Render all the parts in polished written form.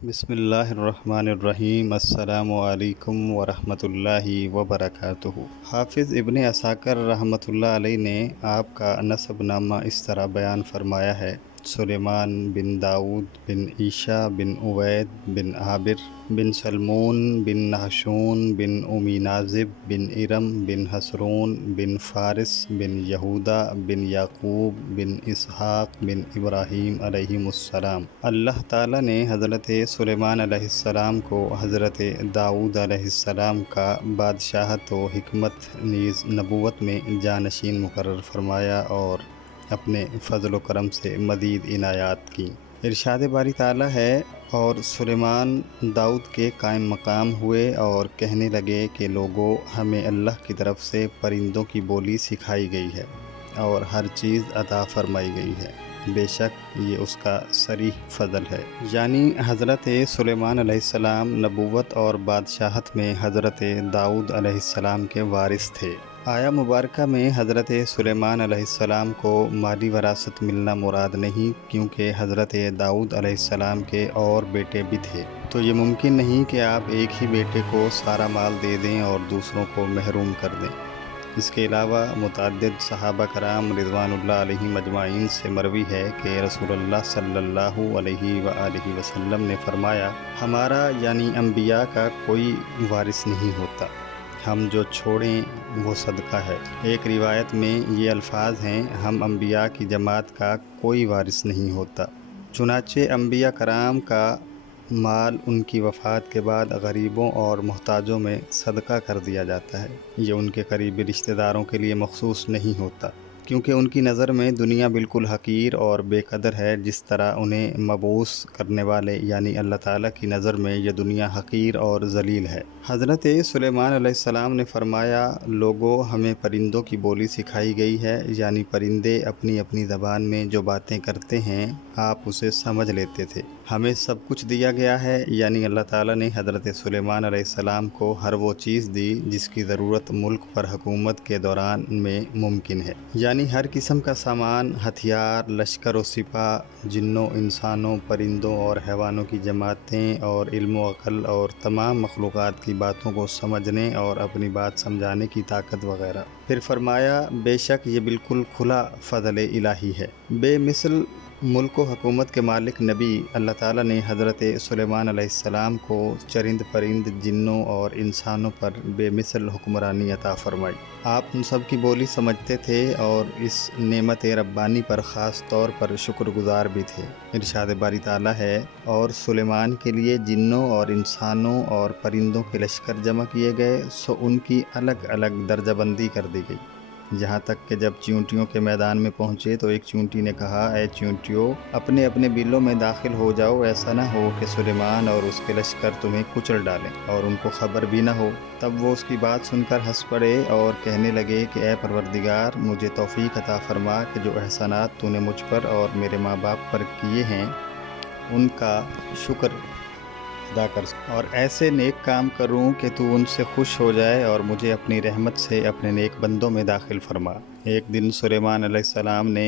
بسم اللہ الرحمن الرحیم۔ السلام علیکم ورحمۃ اللہ وبرکاتہ۔ حافظ ابن عساکر رحمۃ اللہ علیہ نے آپ کا نسب نامہ اس طرح بیان فرمایا ہے: سلیمان بن داؤد بن عیشیٰ بن عبید بن عابر بن سلمون بن نحشون بن امی نازب بن ارم بن حسرون بن فارس بن یہودا بن یعقوب بن اسحاق بن ابراہیم علیہم السلام۔ اللہ تعالیٰ نے حضرت سلیمان علیہ السلام کو حضرت داؤد علیہ السلام کا بادشاہت و حکمت نیز نبوت میں جانشین مقرر فرمایا اور اپنے فضل و کرم سے مزید عنایات کیں۔ ارشاد باری تعالیٰ ہے: اور سلیمان داؤد کے قائم مقام ہوئے اور کہنے لگے کہ لوگوں، ہمیں اللہ کی طرف سے پرندوں کی بولی سکھائی گئی ہے اور ہر چیز عطا فرمائی گئی ہے، بے شک یہ اس کا صریح فضل ہے۔ یعنی حضرت سلیمان علیہ السلام نبوت اور بادشاہت میں حضرت داؤد علیہ السلام کے وارث تھے۔ آیا مبارکہ میں حضرت سلیمان علیہ السلام کو مالی وراثت ملنا مراد نہیں، کیونکہ حضرت داؤد علیہ السلام کے اور بیٹے بھی تھے، تو یہ ممکن نہیں کہ آپ ایک ہی بیٹے کو سارا مال دے دیں اور دوسروں کو محروم کر دیں۔ اس کے علاوہ متعدد صحابہ کرام رضوان اللہ علیہم اجمعین سے مروی ہے کہ رسول اللہ صلی اللہ علیہ وآلہ وسلم نے فرمایا: ہمارا یعنی انبیاء کا کوئی وارث نہیں ہوتا، ہم جو چھوڑیں وہ صدقہ ہے۔ ایک روایت میں یہ الفاظ ہیں: ہم انبیاء کی جماعت کا کوئی وارث نہیں ہوتا۔ چنانچہ انبیاء کرام کا مال ان کی وفات کے بعد غریبوں اور محتاجوں میں صدقہ کر دیا جاتا ہے۔ یہ ان کے قریبی رشتہ داروں کے لیے مخصوص نہیں ہوتا، کیونکہ ان کی نظر میں دنیا بالکل حقیر اور بے قدر ہے، جس طرح انہیں مبعوث کرنے والے یعنی اللہ تعالیٰ کی نظر میں یہ دنیا حقیر اور ذلیل ہے۔ حضرت سلیمان علیہ السلام نے فرمایا: لوگوں، ہمیں پرندوں کی بولی سکھائی گئی ہے، یعنی پرندے اپنی اپنی زبان میں جو باتیں کرتے ہیں آپ اسے سمجھ لیتے تھے۔ ہمیں سب کچھ دیا گیا ہے، یعنی اللہ تعالیٰ نے حضرت سلیمان علیہ السلام کو ہر وہ چیز دی جس کی ضرورت ملک پر حکومت کے دوران میں ممکن ہے، یعنی ہر قسم کا سامان، ہتھیار، لشکر و سپاہ، جنوں، انسانوں، پرندوں اور حیوانوں کی جماعتیں اور علم و عقل اور تمام مخلوقات کی باتوں کو سمجھنے اور اپنی بات سمجھانے کی طاقت وغیرہ۔ پھر فرمایا: بے شک یہ بالکل کھلا فضل الہی ہے۔ بے مثل ملک و حکومت کے مالک نبی اللہ تعالیٰ نے حضرت سلیمان علیہ السلام کو چرند پرند، جنوں اور انسانوں پر بے مثل حکمرانی عطا فرمائی۔ آپ ان سب کی بولی سمجھتے تھے اور اس نعمت ربانی پر خاص طور پر شکر گزار بھی تھے۔ ارشاد باری تعالیٰ ہے: اور سلیمان کے لیے جنوں اور انسانوں اور پرندوں کے لشکر جمع کیے گئے، سو ان کی الگ الگ درجہ بندی کر دی گئی، یہاں تک کہ جب چیونٹیوں کے میدان میں پہنچے تو ایک چیونٹی نے کہا: اے چیونٹیوں، اپنے اپنے بلوں میں داخل ہو جاؤ، ایسا نہ ہو کہ سلیمان اور اس کے لشکر تمہیں کچل ڈالیں اور ان کو خبر بھی نہ ہو۔ تب وہ اس کی بات سن کر ہنس پڑے اور کہنے لگے کہ اے پروردگار، مجھے توفیق عطا فرما کہ جو احسانات تو نے مجھ پر اور میرے ماں باپ پر کیے ہیں ان کا شکر ادا کر سکوں، اور ایسے نیک کام کروں کہ تو ان سے خوش ہو جائے اور مجھے اپنی رحمت سے اپنے نیک بندوں میں داخل فرما۔ ایک دن سلیمان علیہ السلام نے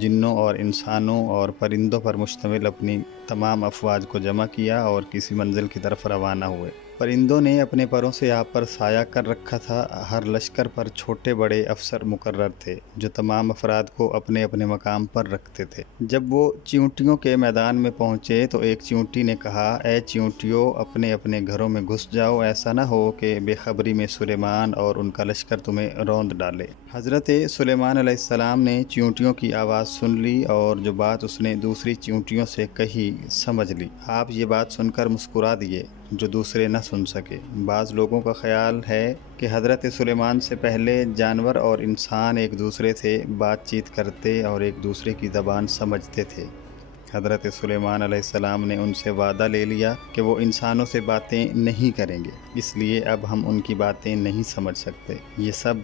جنوں اور انسانوں اور پرندوں پر مشتمل اپنی تمام افواج کو جمع کیا اور کسی منزل کی طرف روانہ ہوئے۔ پرندوں نے اپنے پروں سے آپ پر سایہ کر رکھا تھا۔ ہر لشکر پر چھوٹے بڑے افسر مقرر تھے جو تمام افراد کو اپنے اپنے مقام پر رکھتے تھے۔ جب وہ چیونٹیوں کے میدان میں پہنچے تو ایک چیونٹی نے کہا: اے چیونٹیوں، اپنے اپنے گھروں میں گھس جاؤ، ایسا نہ ہو کہ بے خبری میں سلیمان اور ان کا لشکر تمہیں روند ڈالے۔ حضرت سلیمان علیہ السلام نے چیونٹیوں کی آواز سن لی اور جو بات اس نے دوسری چیونٹیوں سے کہی سمجھ لی۔ آپ یہ بات سن کر مسکرا دیے جو دوسرے نہ سن سکے۔ بعض لوگوں کا خیال ہے کہ حضرت سلیمان سے پہلے جانور اور انسان ایک دوسرے سے بات چیت کرتے اور ایک دوسرے کی زبان سمجھتے تھے۔ حضرت سلیمان علیہ السلام نے ان سے وعدہ لے لیا کہ وہ انسانوں سے باتیں نہیں کریں گے، اس لیے اب ہم ان کی باتیں نہیں سمجھ سکتے۔ یہ سب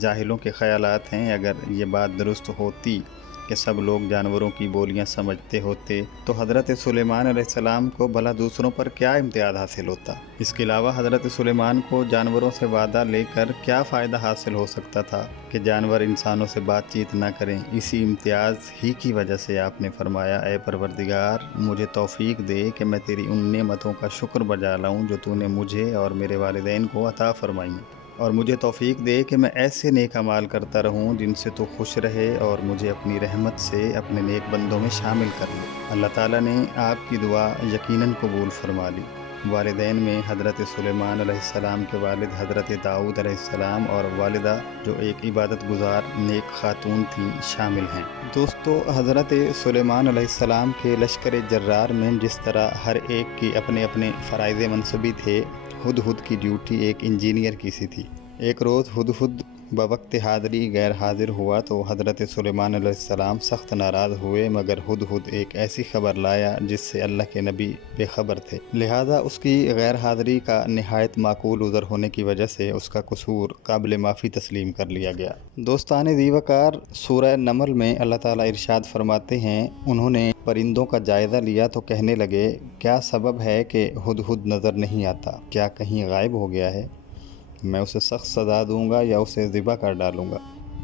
جاہلوں کے خیالات ہیں۔ اگر یہ بات درست ہوتی کہ سب لوگ جانوروں کی بولیاں سمجھتے ہوتے تو حضرت سلیمان علیہ السلام کو بھلا دوسروں پر کیا امتیاز حاصل ہوتا؟ اس کے علاوہ حضرت سلیمان کو جانوروں سے وعدہ لے کر کیا فائدہ حاصل ہو سکتا تھا کہ جانور انسانوں سے بات چیت نہ کریں؟ اسی امتیاز ہی کی وجہ سے آپ نے فرمایا، اے پروردگار، مجھے توفیق دے کہ میں تیری ان نعمتوں کا شکر بجا لاؤں جو تو نے مجھے اور میرے والدین کو عطا فرمائی ہیں، اور مجھے توفیق دے کہ میں ایسے نیک اعمال کرتا رہوں جن سے تو خوش رہے، اور مجھے اپنی رحمت سے اپنے نیک بندوں میں شامل کر لے۔ اللہ تعالیٰ نے آپ کی دعا یقیناً قبول فرما لی۔ والدین میں حضرت سلیمان علیہ السلام کے والد حضرت داؤد علیہ السلام اور والدہ جو ایک عبادت گزار نیک خاتون تھیں شامل ہیں۔ دوستو، حضرت سلیمان علیہ السلام کے لشکر جرار میں جس طرح ہر ایک کی اپنے اپنے فرائض منصبی تھے، ہدہد کی ڈیوٹی ایک انجینئر کی سی تھی۔ ایک روز ہدہد بوقت حاضری غیر حاضر ہوا تو حضرت سلیمان علیہ السلام سخت ناراض ہوئے، مگر ہدہد ایک ایسی خبر لایا جس سے اللہ کے نبی بے خبر تھے، لہذا اس کی غیر حاضری کا نہایت معقول عذر ہونے کی وجہ سے اس کا قصور قابل معافی تسلیم کر لیا گیا۔ دوستان ذی وقار، سورہ نمل میں اللہ تعالیٰ ارشاد فرماتے ہیں، انہوں نے پرندوں کا جائزہ لیا تو کہنے لگے، کیا سبب ہے کہ ہدہد نظر نہیں آتا؟ کیا کہیں غائب ہو گیا ہے؟ میں اسے سخت سزا دوں گا یا اسے ذبح کر ڈالوں گا،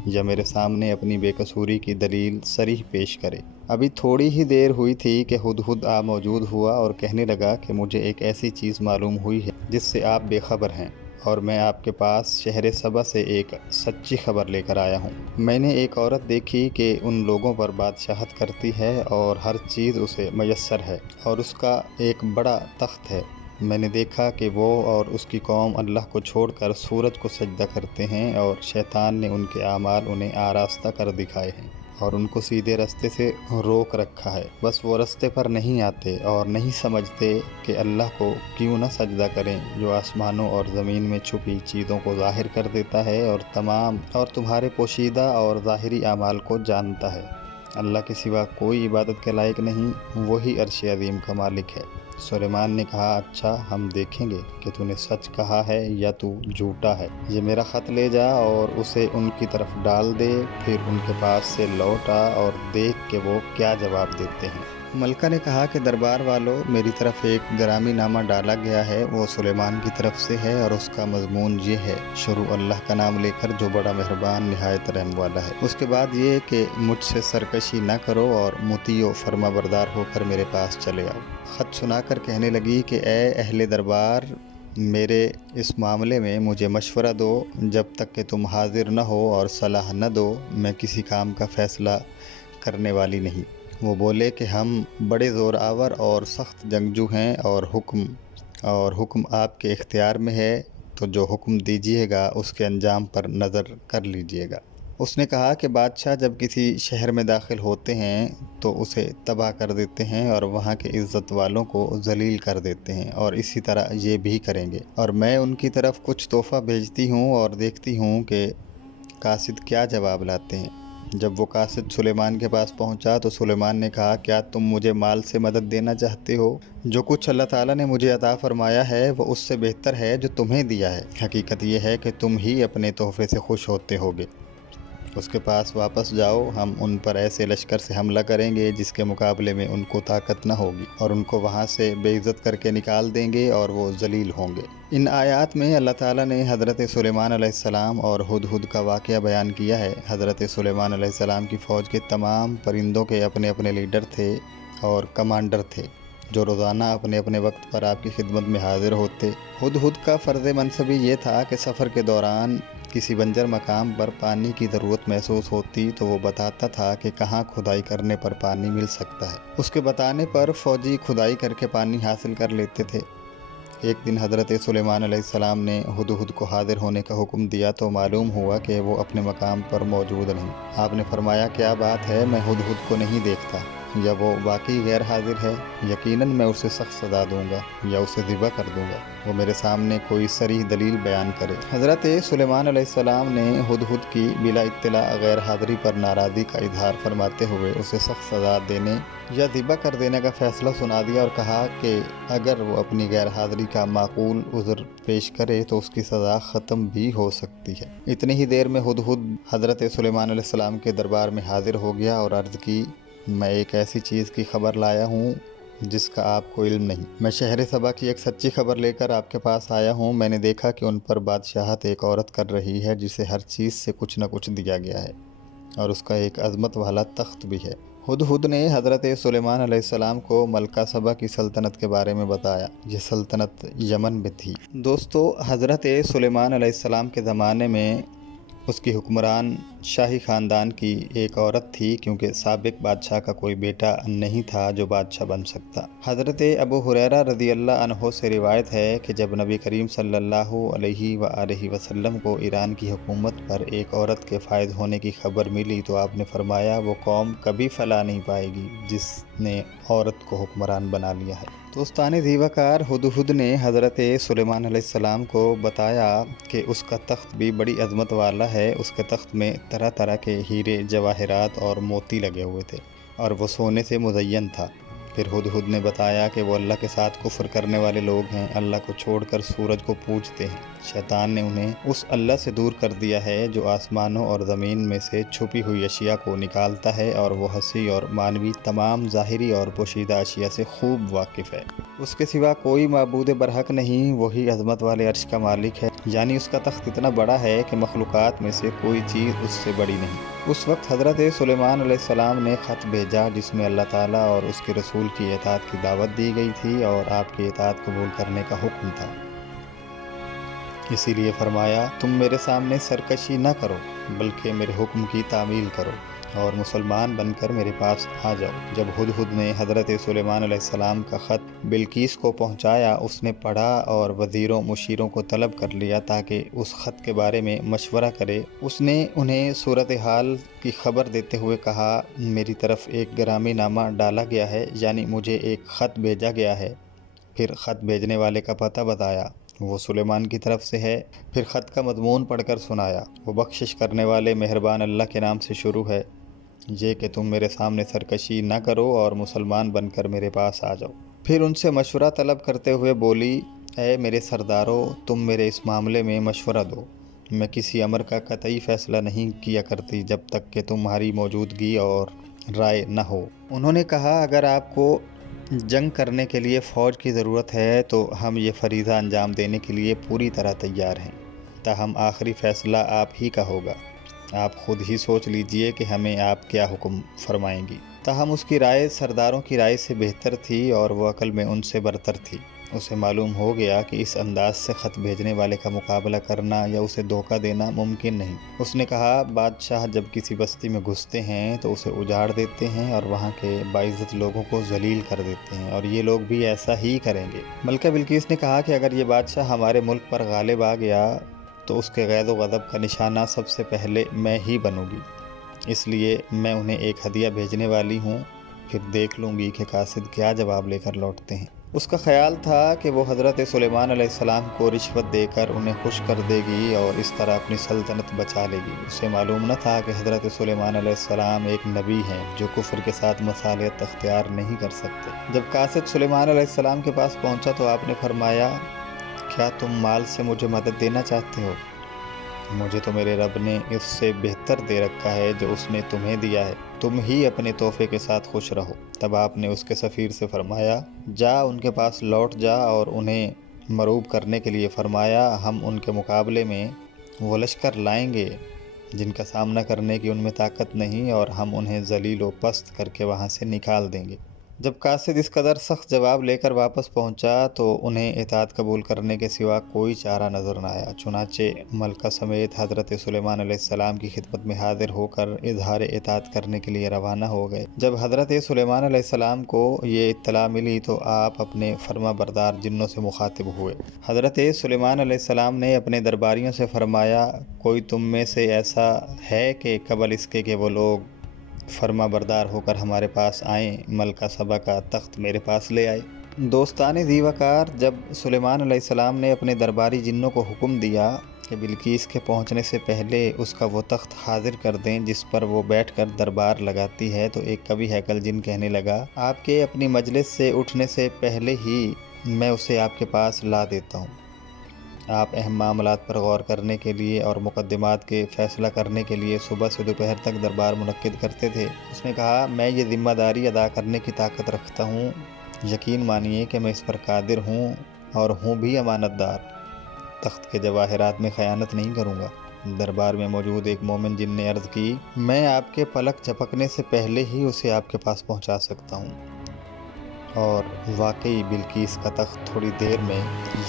یا میرے سامنے اپنی بے قصوری کی دلیل صریح پیش کرے۔ ابھی تھوڑی ہی دیر ہوئی تھی کہ ہدہد موجود ہوا اور کہنے لگا کہ مجھے ایک ایسی چیز معلوم ہوئی ہے جس سے آپ بے خبر ہیں، اور میں آپ کے پاس شہر سبا سے ایک سچی خبر لے کر آیا ہوں۔ میں نے ایک عورت دیکھی کہ ان لوگوں پر بادشاہت کرتی ہے اور ہر چیز اسے میسر ہے، اور اس کا ایک بڑا تخت ہے۔ میں نے دیکھا کہ وہ اور اس کی قوم اللہ کو چھوڑ کر سورج کو سجدہ کرتے ہیں، اور شیطان نے ان کے اعمال انہیں آراستہ کر دکھائے ہیں اور ان کو سیدھے راستے سے روک رکھا ہے، بس وہ راستے پر نہیں آتے اور نہیں سمجھتے کہ اللہ کو کیوں نہ سجدہ کریں جو آسمانوں اور زمین میں چھپی چیزوں کو ظاہر کر دیتا ہے اور تمہارے پوشیدہ اور ظاہری اعمال کو جانتا ہے۔ اللہ کے سوا کوئی عبادت کے لائق نہیں، وہی عرش عظیم کا مالک ہے۔ سلیمان نے کہا، اچھا، ہم دیکھیں گے کہ تو نے سچ کہا ہے یا تو جھوٹا ہے۔ یہ میرا خط لے جا اور اسے ان کی طرف ڈال دے، پھر ان کے پاس سے لوٹ آ اور دیکھ کہ وہ کیا جواب دیتے ہیں۔ ملکہ نے کہا کہ دربار والوں، میری طرف ایک گرامی نامہ ڈالا گیا ہے، وہ سلیمان کی طرف سے ہے، اور اس کا مضمون یہ ہے، شروع اللہ کا نام لے کر جو بڑا مہربان نہایت رحم والا ہے۔ اس کے بعد یہ کہ مجھ سے سرکشی نہ کرو اور مطیع و فرما بردار ہو کر میرے پاس چلے آؤ۔ خط سنا کر کہنے لگی کہ اے اہل دربار، میرے اس معاملے میں مجھے مشورہ دو، جب تک کہ تم حاضر نہ ہو اور صلاح نہ دو میں کسی کام کا فیصلہ کرنے والی نہیں۔ وہ بولے کہ ہم بڑے زور آور اور سخت جنگجو ہیں، اور حکم آپ کے اختیار میں ہے، تو جو حکم دیجیے گا اس کے انجام پر نظر کر لیجیے گا۔ اس نے کہا کہ بادشاہ جب کسی شہر میں داخل ہوتے ہیں تو اسے تباہ کر دیتے ہیں اور وہاں کے عزت والوں کو ذلیل کر دیتے ہیں، اور اسی طرح یہ بھی کریں گے، اور میں ان کی طرف کچھ تحفہ بھیجتی ہوں اور دیکھتی ہوں کہ قاصد کیا جواب لاتے ہیں۔ جب وہ قاصد سلیمان کے پاس پہنچا تو سلیمان نے کہا، کیا تم مجھے مال سے مدد دینا چاہتے ہو؟ جو کچھ اللہ تعالیٰ نے مجھے عطا فرمایا ہے وہ اس سے بہتر ہے جو تمہیں دیا ہے۔ حقیقت یہ ہے کہ تم ہی اپنے تحفے سے خوش ہوتے ہوگے۔ اس کے پاس واپس جاؤ، ہم ان پر ایسے لشکر سے حملہ کریں گے جس کے مقابلے میں ان کو طاقت نہ ہوگی، اور ان کو وہاں سے بے عزت کر کے نکال دیں گے اور وہ ذلیل ہوں گے۔ ان آیات میں اللہ تعالیٰ نے حضرت سلیمان علیہ السلام اور ہدہد کا واقعہ بیان کیا ہے۔ حضرت سلیمان علیہ السلام کی فوج کے تمام پرندوں کے اپنے اپنے لیڈر تھے اور کمانڈر تھے، جو روزانہ اپنے اپنے وقت پر آپ کی خدمت میں حاضر ہوتے۔ ہدہد کا فرض منصبی یہ تھا کہ سفر کے دوران کسی بنجر مقام پر پانی کی ضرورت محسوس ہوتی تو وہ بتاتا تھا کہ کہاں کھدائی کرنے پر پانی مل سکتا ہے۔ اس کے بتانے پر فوجی کھدائی کر کے پانی حاصل کر لیتے تھے۔ ایک دن حضرت سلیمان علیہ السلام نے ہدہد کو حاضر ہونے کا حکم دیا تو معلوم ہوا کہ وہ اپنے مقام پر موجود نہیں۔ آپ نے فرمایا، کیا بات ہے؟ میں ہدہد کو نہیں دیکھتا۔ یا وہ واقعی غیر حاضر ہے، یقیناً میں اسے سخت سزا دوں گا یا اسے ذبح کر دوں گا۔ وہ میرے سامنے کوئی صریح دلیل بیان کرے۔ حضرت سلیمان علیہ السلام نے ہدہد کی بلا اطلاع غیر حاضری پر ناراضی کا اظہار فرماتے ہوئے اسے سخت سزا دینے یا ذبح کر دینے کا فیصلہ سنا دیا، اور کہا کہ اگر وہ اپنی غیر حاضری کا معقول عذر پیش کرے تو اس کی سزا ختم بھی ہو سکتی ہے۔ اتنی ہی دیر میں ہدہد حضرت سلیمان علیہ السلام کے دربار میں حاضر ہو گیا اور عرض کی، میں ایک ایسی چیز کی خبر لایا ہوں جس کا آپ کو علم نہیں۔ میں شہر سبا کی ایک سچی خبر لے کر آپ کے پاس آیا ہوں۔ میں نے دیکھا کہ ان پر بادشاہت ایک عورت کر رہی ہے جسے ہر چیز سے کچھ نہ کچھ دیا گیا ہے، اور اس کا ایک عظمت والا تخت بھی ہے۔ ہدہد نے حضرت سلیمان علیہ السلام کو ملکہ سبا کی سلطنت کے بارے میں بتایا۔ یہ سلطنت یمن میں تھی۔ دوستو، حضرت سلیمان علیہ السلام کے زمانے میں اس کی حکمران شاہی خاندان کی ایک عورت تھی، کیونکہ سابق بادشاہ کا کوئی بیٹا نہیں تھا جو بادشاہ بن سکتا۔ حضرت ابو ہریرہ رضی اللہ عنہ سے روایت ہے کہ جب نبی کریم صلی اللہ علیہ وآلہ وسلم کو ایران کی حکومت پر ایک عورت کے فائز ہونے کی خبر ملی تو آپ نے فرمایا، وہ قوم کبھی فلاح نہیں پائے گی جس نے عورت کو حکمران بنا لیا ہے۔ دوستان زیوہ ہدہد نے حضرت سلیمان علیہ السلام کو بتایا کہ اس کا تخت بھی بڑی عظمت والا ہے۔ اس کے تخت میں طرح طرح کے ہیرے، جواہرات اور موتی لگے ہوئے تھے، اور وہ سونے سے مزین تھا۔ پھر ہدہد نے بتایا کہ وہ اللہ کے ساتھ کفر کرنے والے لوگ ہیں، اللہ کو چھوڑ کر سورج کو پوجتے ہیں۔ شیطان نے انہیں اس اللہ سے دور کر دیا ہے جو آسمانوں اور زمین میں سے چھپی ہوئی اشیاء کو نکالتا ہے، اور وہ حسی اور معنوی تمام ظاہری اور پوشیدہ اشیاء سے خوب واقف ہے۔ اس کے سوا کوئی معبود برحق نہیں، وہی عظمت والے عرش کا مالک ہے، یعنی اس کا تخت اتنا بڑا ہے کہ مخلوقات میں سے کوئی چیز اس سے بڑی نہیں۔ اس وقت حضرت سلیمان علیہ السلام نے خط بھیجا جس میں اللہ تعالیٰ اور اس کے رسول کی اطاعت کی دعوت دی گئی تھی اور آپ کی اطاعت قبول کرنے کا حکم تھا۔ اسی لیے فرمایا، تم میرے سامنے سرکشی نہ کرو بلکہ میرے حکم کی تعمیل کرو اور مسلمان بن کر میرے پاس آ جاؤ۔ جب ہدہد نے حضرت سلیمان علیہ السلام کا خط بلقیس کو پہنچایا، اس نے پڑھا اور وزیروں مشیروں کو طلب کر لیا تاکہ اس خط کے بارے میں مشورہ کرے۔ اس نے انہیں صورتحال کی خبر دیتے ہوئے کہا، میری طرف ایک گرامی نامہ ڈالا گیا ہے، یعنی مجھے ایک خط بھیجا گیا ہے۔ پھر خط بھیجنے والے کا پتہ بتایا، وہ سلیمان کی طرف سے ہے۔ پھر خط کا مضمون پڑھ کر سنایا، وہ بخشش کرنے والے مہربان اللہ کے نام سے شروع ہے، یہ کہ تم میرے سامنے سرکشی نہ کرو اور مسلمان بن کر میرے پاس آ جاؤ۔ پھر ان سے مشورہ طلب کرتے ہوئے بولی، اے میرے سردارو، تم میرے اس معاملے میں مشورہ دو۔ میں کسی امر کا قطعی فیصلہ نہیں کیا کرتی جب تک کہ تمہاری موجودگی اور رائے نہ ہو۔ انہوں نے کہا، اگر آپ کو جنگ کرنے کے لیے فوج کی ضرورت ہے تو ہم یہ فریضہ انجام دینے کے لیے پوری طرح تیار ہیں، تاہم آخری فیصلہ آپ ہی کا ہوگا۔ آپ خود ہی سوچ لیجئے کہ ہمیں آپ کیا حکم فرمائیں گی۔ تاہم اس کی رائے سرداروں کی رائے سے بہتر تھی اور وہ عقل میں ان سے برتر تھی۔ اسے معلوم ہو گیا کہ اس انداز سے خط بھیجنے والے کا مقابلہ کرنا یا اسے دھوکہ دینا ممکن نہیں۔ اس نے کہا، بادشاہ جب کسی بستی میں گھستے ہیں تو اسے اجاڑ دیتے ہیں اور وہاں کے باعزت لوگوں کو ذلیل کر دیتے ہیں، اور یہ لوگ بھی ایسا ہی کریں گے۔ ملکہ بلقیس نے کہا کہ اگر یہ بادشاہ ہمارے ملک پر غالب آ گیا تو اس کے غیظ و غضب کا نشانہ سب سے پہلے میں ہی بنوں گی، اس لیے میں انہیں ایک ہدیہ بھیجنے والی ہوں، پھر دیکھ لوں گی کہ قاصد کیا جواب لے کر لوٹتے ہیں۔ اس کا خیال تھا کہ وہ حضرت سلیمان علیہ السلام کو رشوت دے کر انہیں خوش کر دے گی اور اس طرح اپنی سلطنت بچا لے گی۔ اسے معلوم نہ تھا کہ حضرت سلیمان علیہ السلام ایک نبی ہیں جو کفر کے ساتھ مصالحت اختیار نہیں کر سکتے۔ جب قاصد سلیمان علیہ السلام کے پاس پہنچا تو آپ نے فرمایا، کیا تم مال سے مجھے مدد دینا چاہتے ہو؟ مجھے تو میرے رب نے اس سے بہتر دے رکھا ہے جو اس نے تمہیں دیا ہے، تم ہی اپنے تحفے کے ساتھ خوش رہو۔ تب آپ نے اس کے سفیر سے فرمایا، جا ان کے پاس لوٹ جا اور انہیں مرعوب کرنے کے لیے فرمایا، ہم ان کے مقابلے میں وہ لشکر لائیں گے جن کا سامنا کرنے کی ان میں طاقت نہیں، اور ہم انہیں ذلیل و پست کر کے وہاں سے نکال دیں گے۔ جب قاصد اس قدر سخت جواب لے کر واپس پہنچا تو انہیں اطاعت قبول کرنے کے سوا کوئی چارہ نظر نہ آیا۔ چنانچہ ملکہ سمیت حضرت سلیمان علیہ السلام کی خدمت میں حاضر ہو کر اظہار اطاعت کرنے کے لیے روانہ ہو گئے۔ جب حضرت سلیمان علیہ السلام کو یہ اطلاع ملی تو آپ اپنے فرما بردار جنوں سے مخاطب ہوئے۔ حضرت سلیمان علیہ السلام نے اپنے درباریوں سے فرمایا، کوئی تم میں سے ایسا ہے کہ قبل اس کے کہ وہ لوگ فرما بردار ہو کر ہمارے پاس آئیں، ملکہ سبا کا تخت میرے پاس لے آئے۔ دوستان زیوکار، جب سلیمان علیہ السلام نے اپنے درباری جنوں کو حکم دیا کہ بلقیس کے پہنچنے سے پہلے اس کا وہ تخت حاضر کر دیں جس پر وہ بیٹھ کر دربار لگاتی ہے، تو ایک کبھی ہیکل جن کہنے لگا، آپ کے اپنی مجلس سے اٹھنے سے پہلے ہی میں اسے آپ کے پاس لا دیتا ہوں۔ آپ اہم معاملات پر غور کرنے کے لیے اور مقدمات کے فیصلہ کرنے کے لیے صبح سے دوپہر تک دربار منعقد کرتے تھے۔ اس نے کہا، میں یہ ذمہ داری ادا کرنے کی طاقت رکھتا ہوں، یقین مانیے کہ میں اس پر قادر ہوں اور ہوں بھی امانت دار۔ تخت کے جواہرات میں خیانت نہیں کروں گا۔ دربار میں موجود ایک مومن جن نے عرض کی، میں آپ کے پلک جھپکنے سے پہلے ہی اسے آپ کے پاس پہنچا سکتا ہوں۔ اور واقعی بلقیس کا تخت تھوڑی دیر میں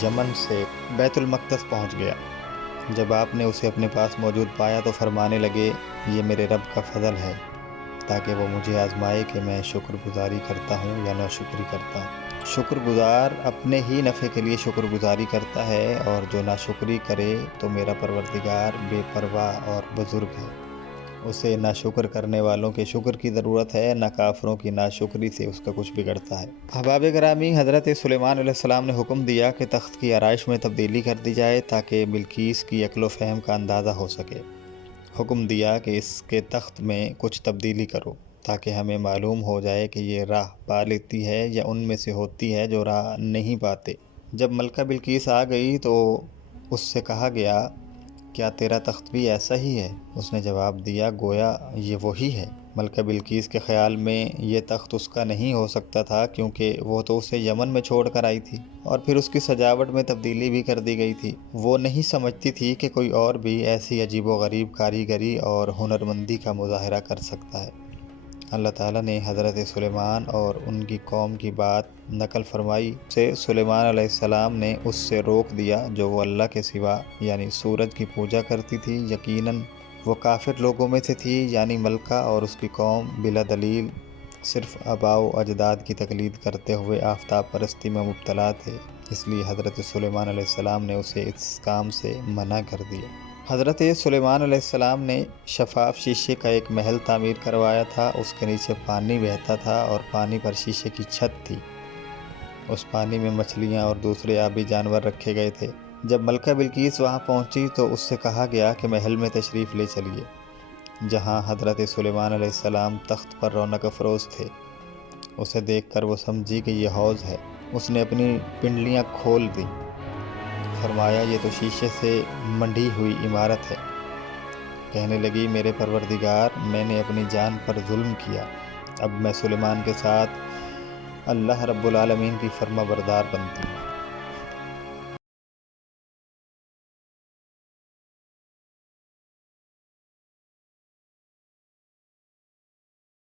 یمن سے بیت المقدس پہنچ گیا۔ جب آپ نے اسے اپنے پاس موجود پایا تو فرمانے لگے، یہ میرے رب کا فضل ہے تاکہ وہ مجھے آزمائے کہ میں شکر گزاری کرتا ہوں یا ناشکری کرتا ہوں۔ شکر گزار اپنے ہی نفع کے لیے شکر گزاری کرتا ہے، اور جو ناشکری کرے تو میرا پروردگار بے پرواہ اور بزرگ ہے۔ اسے ناشکر کرنے والوں کے شکر کی ضرورت ہے، نہ کافروں کی ناشکری سے اس کا کچھ بگڑتا ہے۔ احباب گرامی، حضرت سلیمان علیہ السلام نے حکم دیا کہ تخت کی آرائش میں تبدیلی کر دی جائے تاکہ بلقیس کی عقل و فہم کا اندازہ ہو سکے۔ حکم دیا کہ اس کے تخت میں کچھ تبدیلی کرو تاکہ ہمیں معلوم ہو جائے کہ یہ راہ پا لیتی ہے یا ان میں سے ہوتی ہے جو راہ نہیں پاتے۔ جب ملکہ بلقیس آ گئی تو اس سے کہا گیا، کیا تیرا تخت بھی ایسا ہی ہے؟ اس نے جواب دیا، گویا یہ وہی ہے۔ ملکہ بلقیس کے خیال میں یہ تخت اس کا نہیں ہو سکتا تھا، کیونکہ وہ تو اسے یمن میں چھوڑ کر آئی تھی اور پھر اس کی سجاوٹ میں تبدیلی بھی کر دی گئی تھی۔ وہ نہیں سمجھتی تھی کہ کوئی اور بھی ایسی عجیب و غریب کاریگری اور ہنرمندی کا مظاہرہ کر سکتا ہے۔ اللہ تعالیٰ نے حضرت سلیمان اور ان کی قوم کی بات نقل فرمائی سے سلیمان علیہ السلام نے اس سے روک دیا جو وہ اللہ کے سوا یعنی سورج کی پوجا کرتی تھی۔ یقیناً وہ کافر لوگوں میں سے تھی، یعنی ملکہ اور اس کی قوم بلا دلیل صرف آباء و اجداد کی تقلید کرتے ہوئے آفتاب پرستی میں مبتلا تھے، اس لیے حضرت سلیمان علیہ السلام نے اسے اس کام سے منع کر دیا۔ حضرت سلیمان علیہ السلام نے شفاف شیشے کا ایک محل تعمیر کروایا تھا، اس کے نیچے پانی بہتا تھا اور پانی پر شیشے کی چھت تھی۔ اس پانی میں مچھلیاں اور دوسرے آبی جانور رکھے گئے تھے۔ جب ملکہ بلقیس وہاں پہنچی تو اس سے کہا گیا کہ محل میں تشریف لے چلیے، جہاں حضرت سلیمان علیہ السلام تخت پر رونق افروز تھے۔ اسے دیکھ کر وہ سمجھی کہ یہ حوض ہے۔ اس نے اپنی پنڈلیاں کھول دیں، فرمایا، یہ تو شیشے سے منڈھی ہوئی عمارت ہے۔ کہنے لگی، میرے پروردگار، میں نے اپنی جان پر ظلم کیا، اب میں سلیمان کے ساتھ اللہ رب العالمین کی فرما بردار بنتی ہوں۔